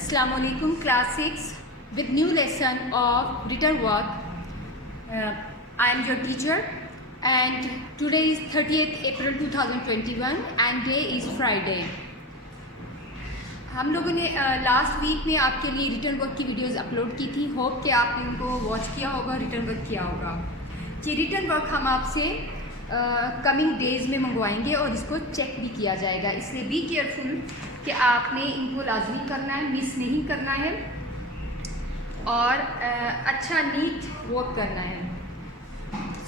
Assalamu alaikum, class 6 with new lesson of written work. I am your teacher and today is 30th April 2021 and day is Friday. हम लोगों ने last week में आपके लिए written work की videos upload की थी. होप कि आपने उनको वॉच किया होगा, रिटर्न वर्क किया होगा. ये रिटर्न वर्क हम आपसे कमिंग डेज़ में मंगवाएंगे और इसको चेक भी किया जाएगा, इसलिए बी केयरफुल कि आपने इनको लाजमी करना है, मिस नहीं करना है और अच्छा नीट वर्क करना है.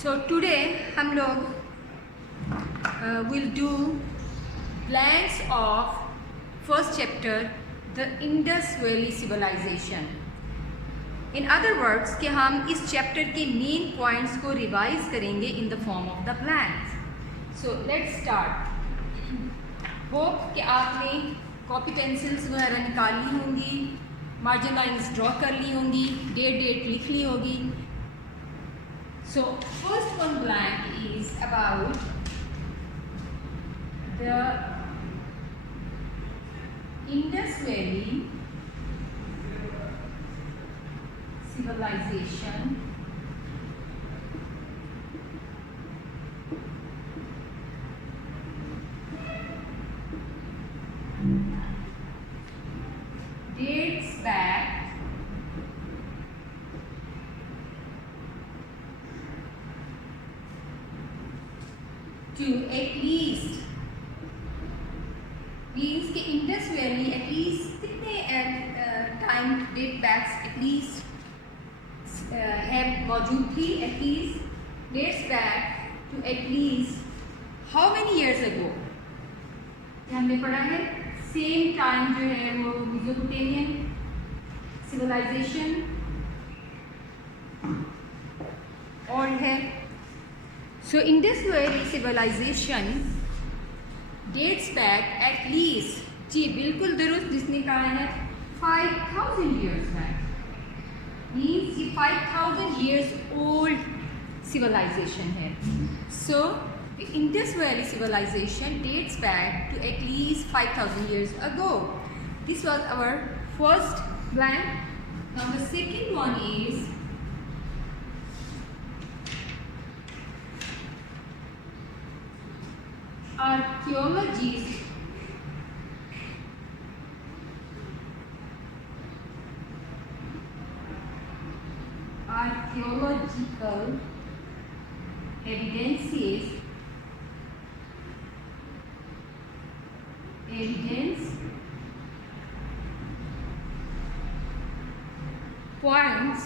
सो टुडे हम लोग will do blanks of first chapter the Indus valley civilization. In other words कि हम इस चैप्टर के मेन पॉइंट्स को रिवाइज करेंगे in the form of the blanks. So let's start. Hope कि आपने कॉपी पेंसिल्स वगैरह निकाली होंगी, मार्जिन लाइन्स ड्रॉ कर ली होंगी, डेट लिख ली होगी. So first one blank is about the Indus Valley civilization dates back to at least means कि इंडस वैली एटलीस्ट कितने टाइम डेट बैक्स एटलीस्ट है मौजूद थी. At least dates back to at least how many years ago हमने पढ़ा है. Same time जो है वो मेसोपोटामियन सिविलाइजेशन और है. So Indus valley civilisation dates back at least, जी बिल्कुल दुरुस्त जिसने कहा है, 5000 ईयर्स बैक. मीन्स ये 5000 ईयर्स ओल्ड सिविलाइजेशन है. So the Indus valley civilisation dates back to at least 5000 years ago. This was our first blank. Now the second one is archaeological evidence points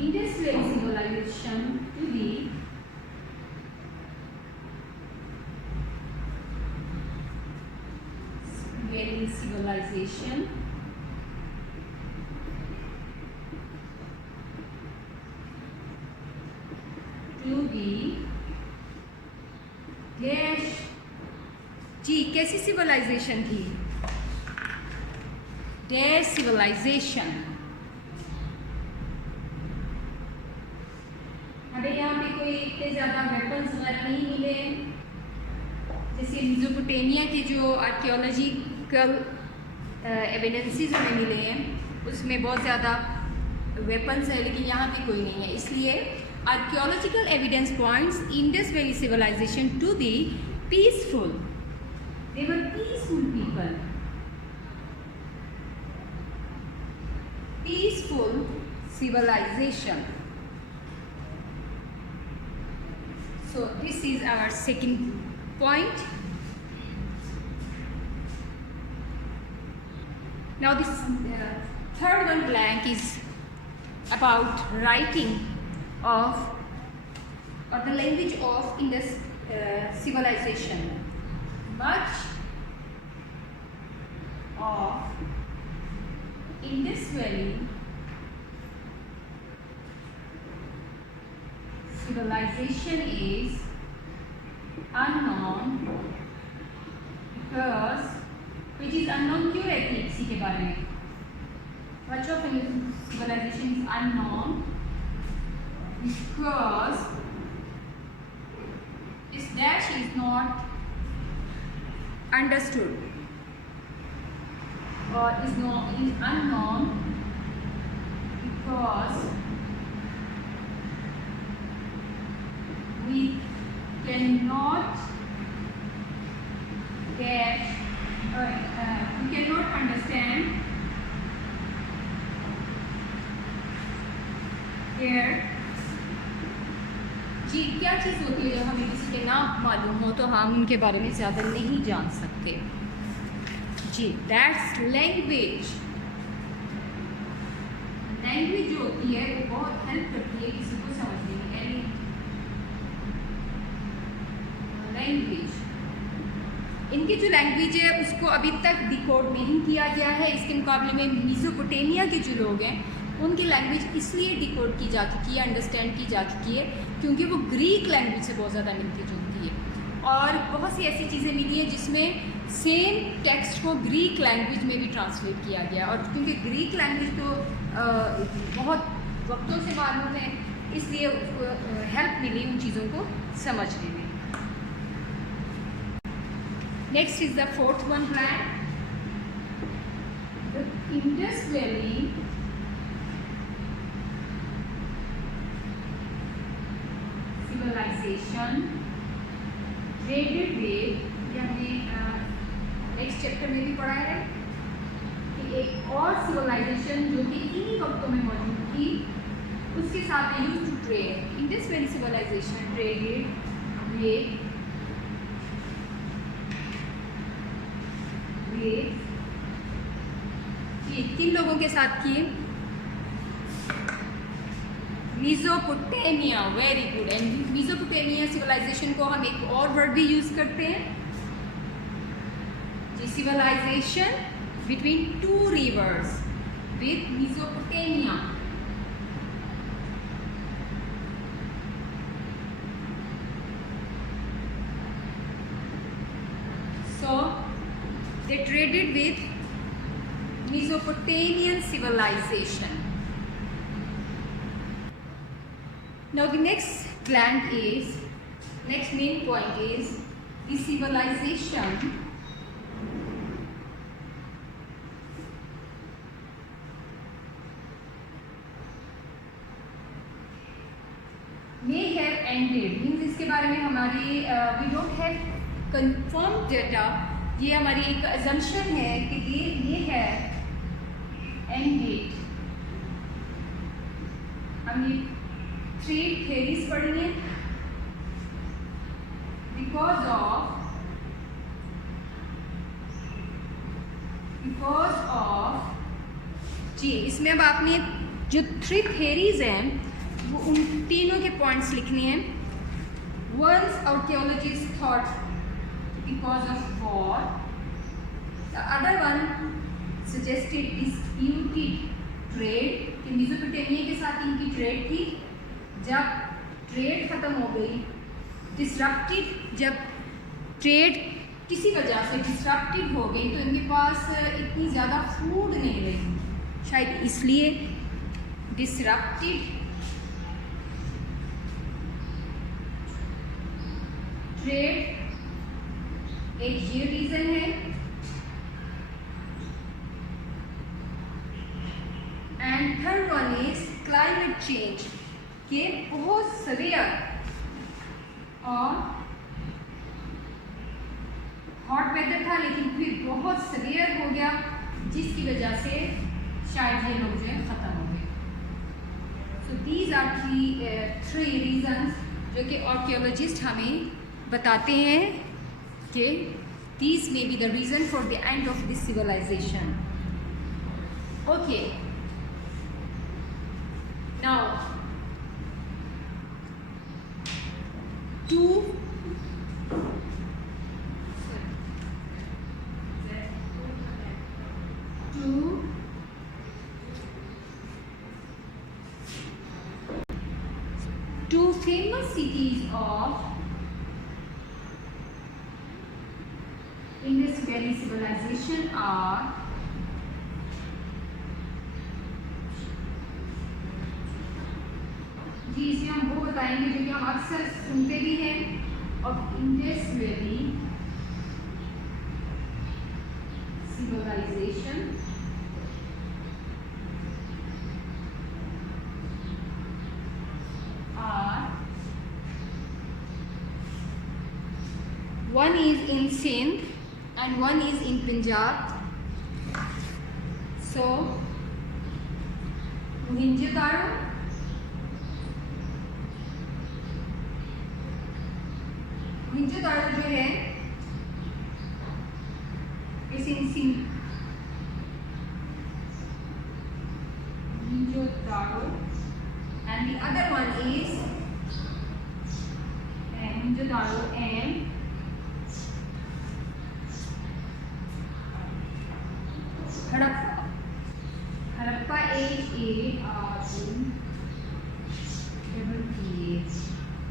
Indus Valley civilization to be civilization to be dash. जी कैसी civilization थी? Dash civilization. हमें यहाँ पे कोई इतने ज़्यादा वेपन्स वगैरह नहीं मिले, जैसे मेसोपोटामिया के जो आर्कियोलॉजिकल एविडेंसेस हमें मिले हैं उसमें बहुत ज़्यादा वेपन्स है, लेकिन यहाँ पे कोई नहीं है. इसलिए archaeological evidence points Indus valley civilization to be peaceful. They were peaceful people. Peaceful civilization. So this is our second point. Now this third one blank is about writing of or the language of Indus civilization. Much of Indus Valley civilization is unknown because which is unknown क्यों रहती है किसी के बारे में? Much of civilization is unknown because its dash is not understood or is unknown because we cannot understand their जी क्या चीज़ होती है जब हमें किसी के नाम मालूम हो तो हम उनके बारे में ज़्यादा नहीं जान सकते। जी दैट्स लैंग्वेज। लैंग्वेज जो होती है वो बहुत हेल्प करती है किसी को समझने में। यानी लैंग्वेज, इनकी जो लैंग्वेज है उसको अभी तक डिकोड नहीं किया गया है। इसके मुकाबले में मेसोपोटामिया के जो लोग हैं उनकी लैंग्वेज इसलिए डिकोड की जा चुकी है, अंडरस्टैंड की जा चुकी है क्योंकि वो ग्रीक लैंग्वेज से बहुत ज़्यादा मिलती जुलती है। और बहुत सी ऐसी चीज़ें मिली हैं जिसमें सेम टेक्स्ट को ग्रीक लैंग्वेज में भी ट्रांसलेट किया गया। और क्योंकि ग्रीक लैंग्वेज तो बहुत वक्तों से मालूम है इसलिए उसको हेल्प मिली उन चीज़ों को समझने में। Next is the fourth one plan, the Indus valley civilisation traded with, ये हमने नेक्स्ट चैप्टर में भी पढ़ा है कि एक और सिविलाइजेशन जो कि इन्हीं वक्तों में मौजूद थी उसके साथ use to trade. Indus valley civilisation traded with ये किन लोगों के साथ किए? Mesopotamia. Very good. And Mesopotamia civilisation को हम एक और वर्ड भी यूज करते हैं जी, civilisation between two rivers with Mesopotamia. So they traded with Mesopotamian civilization. Now the next main point is the civilization may have ended, means इसके बारे में हमारी we don't have confirmed data। ये हमारी एक assumption है कि ये है ended। हमने 3 theories पढ़ी हैं because of जी, इसमें अब आपने जो 3 theories हैं वो उन तीनों के पॉइंट्स लिखने हैं। Once archaeologists thought because of war, the other one suggested disputed trade कि मेसोपोटामिया के साथ इनकी ट्रेड थी। जब ट्रेड ख़त्म हो गई, डिसरप्टेड, जब ट्रेड किसी वजह से डिसरप्टेड हो गई तो इनके पास इतनी ज़्यादा फूड नहीं रही, शायद इसलिए डिसरप्टेड ट्रेड एक ये रीज़न है। And third one is climate change के बहुत सवेयर और हॉट वेदर था लेकिन फिर बहुत सवेयर हो गया जिसकी वजह से शायद ये लोग जो है ख़त्म हो गए। सो दीज आर 3 रीजन्स जो कि आर्कियोलॉजिस्ट हमें बताते हैं कि these may be the reason for the end of this civilization. Okay. Now, two famous cities of Indus Valley civilization are जी, इसमें हम वो बताएंगे जो कि हम अक्सर सुनते भी हैं। और Indus valley one is in Sindh and one is in Punjab. So Mohenjo-daro, जो है is in Sindh. Mohenjo-daro, and the other one is Mohenjo-daro and Harappa. Harappa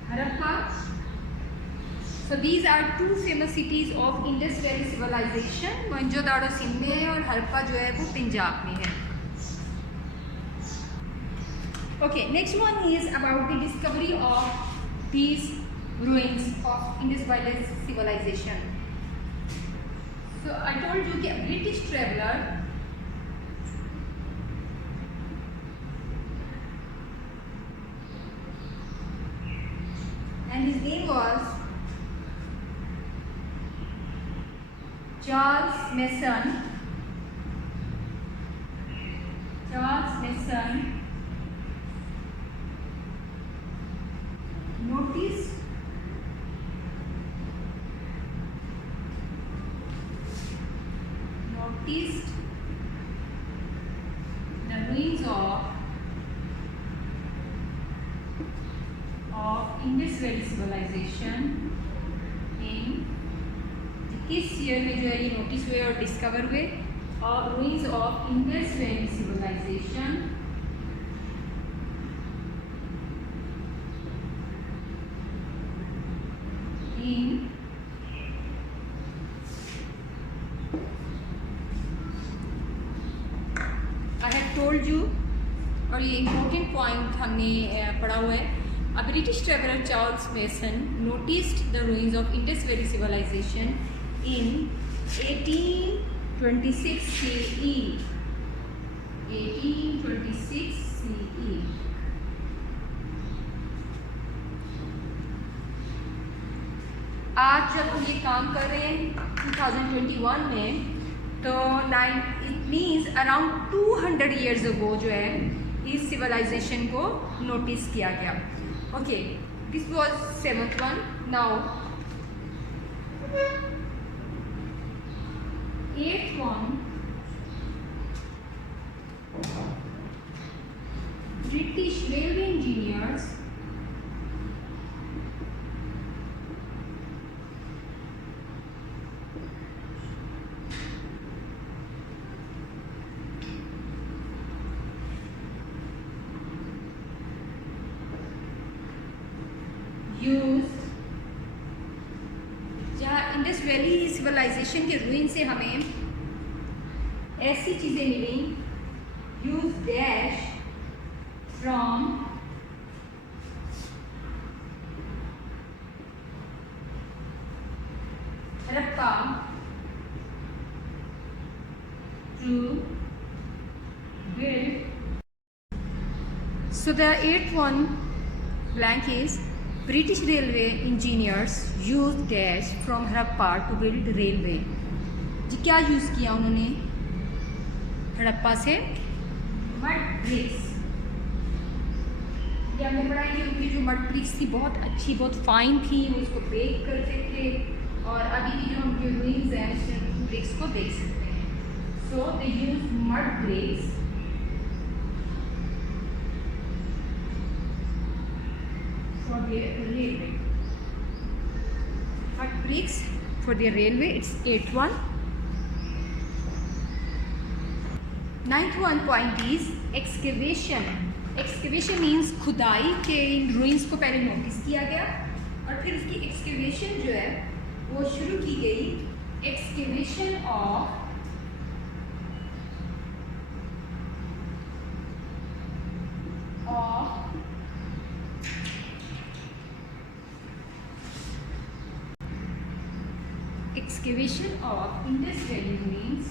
Harappa. So these are two famous cities of Indus Valley civilization. Mohenjodaro सिंध में है और हड़प्पा जो है वो पंजाब में है. Okay, next one is about the discovery of these ruins of Indus Valley civilization. So I told you that a British traveler and his name was Charles Mason. Noticed the ruins of Indus Valley civilization in किस ईयर में जो है ये नोटिस हुए और डिस्कवर हुए, और ruins of Indus Valley civilization in I have told you, और ये इम्पोर्टेंट पॉइंट हमने पढ़ा हुआ है. A British traveler Charles Mason noticed the ruins of Indus Valley civilization in 1826 CE. 1826 CE. आज जब हम ये काम कर रहे हैं 2021 में, तो it means around 200 years ago जो है इस सिविलाइजेशन को नोटिस किया गया. Okay, this was 7th one. Now 8th one. British railway engineers जहाँ इंडस वैली सिविलाइजेशन के रूइन से हमें ऐसी चीज़ें मिली. Used this from Harappa to build. So the 8th one blank is British railway engineers used dash from Harappa to build railway. जी क्या यूज़ किया उन्होंने हड़प्पा से? Mud bricks. ये हमने पढ़ा कि उनकी जो मड ब्रिक्स थी बहुत अच्छी, बहुत फाइन थी, वो उसको बेक करते थे, और अभी भी जो उनके रूइंस हैं उसमें ब्रिक्स को देख सकते हैं. So they use mud bricks for the railway. Mud bricks for the railway. It's 8th one. 9th one point is excavation. Excavation means खुदाई के इन ruins को पहले नोटिस किया गया और फिर उसकी excavation जो है वो शुरू की गई. Excavation of excavation of Indus Valley ruins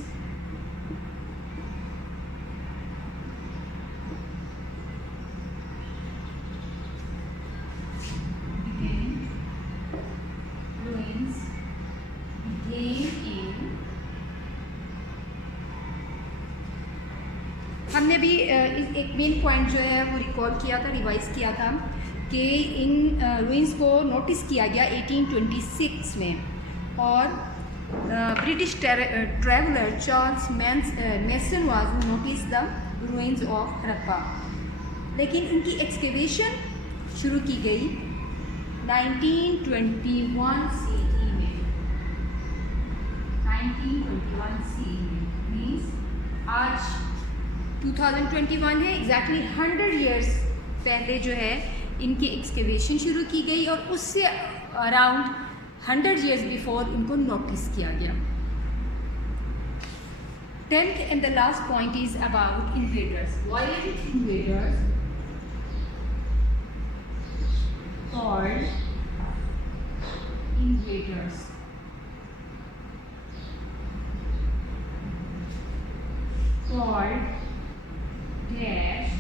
हमने अभी एक मेन पॉइंट जो है वो रिकॉर्ड किया था, रिवाइज़ किया था कि इन रूइंस को नोटिस किया गया 1826 में, और British traveller Charles Masson was notice the ruins of Harappa, लेकिन इनकी एक्सकेवेशन शुरू की गई 1921 CE में। 1921 CE में मीन्स आज 2021 है, एग्जैक्टली 100 ईयर्स पहले जो है इनकी एक्सकेवेशन शुरू की गई, और उससे अराउंड 100 ईयर्स बिफोर इनको नोटिस किया गया। 10th and the last point is about invaders. Violent invaders called invaders. Called dash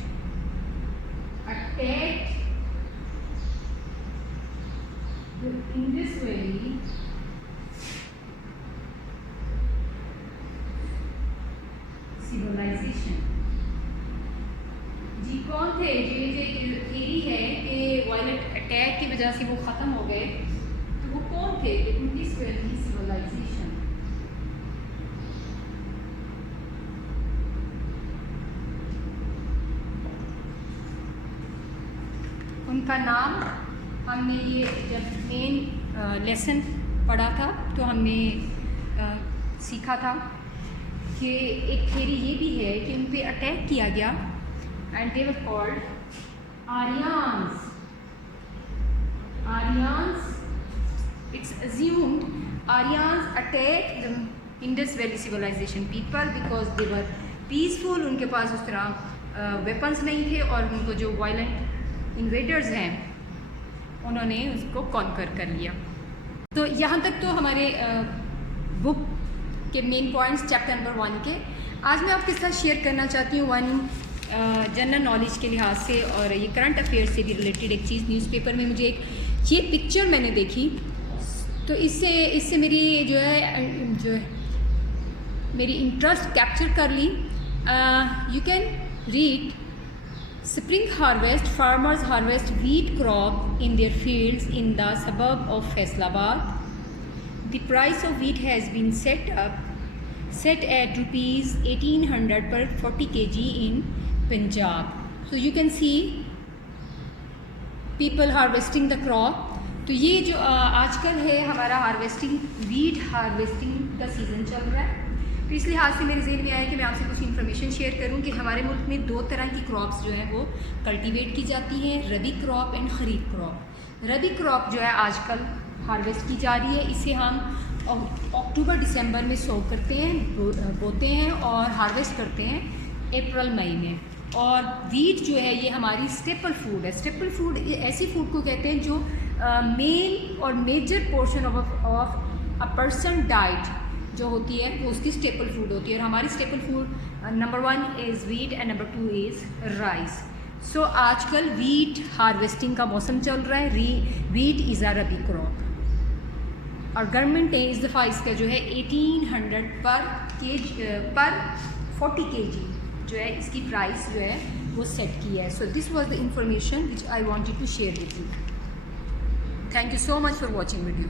attacked the Indus Valley civilization. जी कौन थे? ये थ्योरी है कि वायलेंट अटैक की वजह से वो ख़त्म हो गए, तो वो कौन थे? Indus valley civilization. उनका नाम हमने ये जब मेन लेसन पढ़ा था तो हमने सीखा था कि एक थ्योरी ये भी है कि उन पे अटैक किया गया, and they were called Aryans. It's assumed Aryans attacked the Indus Valley civilization people because they were peaceful, उनके पास उस तरह वेपन्स नहीं थे, और उनको जो वायलेंट इन्वेडर्स हैं उन्होंने उसको कॉन्कर कर लिया। तो यहाँ तक तो हमारे बुक के मेन पॉइंट्स चैप्टर नंबर 1 के। आज मैं आपके साथ शेयर करना चाहती हूँ वन जनरल नॉलेज के लिहाज से और ये करंट अफेयर्स से भी रिलेटेड एक चीज़। न्यूज़पेपर में मुझे एक ये पिक्चर मैंने देखी, तो इससे मेरी जो है मेरी इंटरेस्ट कैप्चर कर ली। You can read spring harvest, farmers harvest wheat crop in their fields in the suburb of Faisalabad. The price of wheat has been set at rupees 1800 per 40 kg in Punjab. So you can see people harvesting the crop. तो ये जो आजकल है हमारा harvesting, wheat harvesting का सीज़न चल रहा है, तो इस लिहाज से मेरे ज़हन में आया कि मैं आपसे कुछ इन्फॉर्मेशन शेयर करूं कि हमारे मुल्क में 2 तरह की क्रॉप्स जो हैं वो कल्टीवेट की जाती हैं, rabi crop and kharif crop. Rabi crop जो है आजकल हार्वेस्ट की जा रही है, इसे हम अक्टूबर दिसंबर में सो करते हैं, बोते हैं और हार्वेस्ट करते हैं अप्रैल मई में। और वीट जो है ये हमारी स्टेपल फूड है। स्टेपल फूड ऐसी फूड को कहते हैं जो मेन और major portion of a person diet जो होती है वो उसकी स्टेपल फूड होती है। और हमारी staple food number 1 is wheat and number 2 is rice. So आजकल वीट हार्वेस्टिंग का मौसम चल रहा है। Wheat is a rabi crop, और गवर्नमेंट ने इस दफ़ा इसका जो है 1800 पर 40 kg जो है इसकी प्राइस जो है वो सेट की है। So this was the information which I wanted to share with you. Thank you so much for watching video.